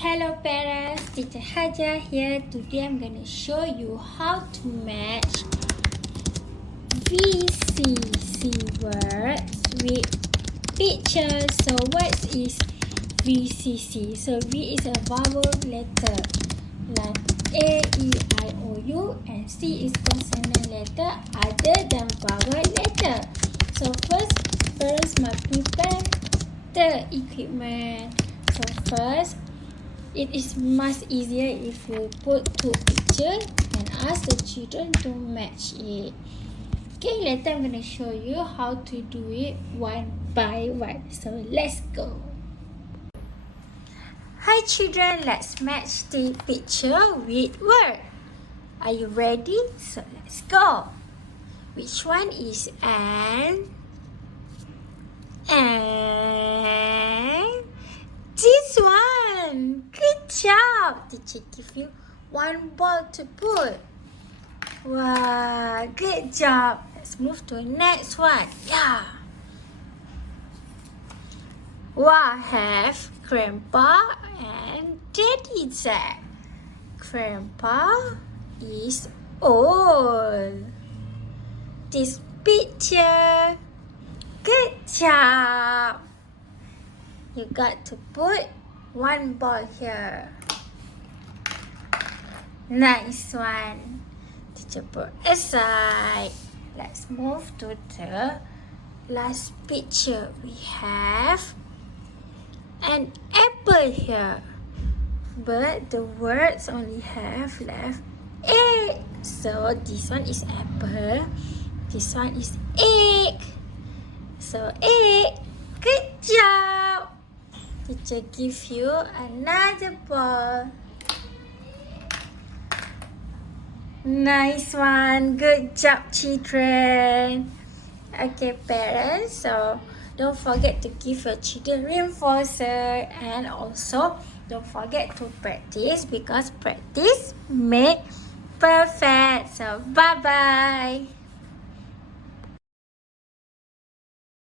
Hello parents, Teacher Haja here. Today I'm gonna show you how to match VCC words with pictures. So what is VCC? So V is a vowel letter like A, E, I, O, U, and C is consonant letter other than vowel letter. So first, parents must prepare the equipment. So first, it is much easier if you put two pictures and ask the children to match it. Okay, later I'm going to show you how to do it one by one. So let's go. Hi children, let's match the picture with word. Are you ready? So let's go. Which one is an? And this one. Good job. Teacher give you one ball to put. Wow, good job. Let's move to the next one. Yeah. Wow, have Grandpa and Daddy there. Grandpa is old. This picture. Good job. You got to put one ball here. Nice one. Teacher put aside. Let's move to the last picture. We have an apple here, but the words only have left egg. So this one is apple. This one is egg. So egg. Good job. Teacher give you another ball. Nice one. Good job, children. Okay, parents. So don't forget to give your children reinforcer, and also don't forget to practice because practice makes perfect. So bye bye.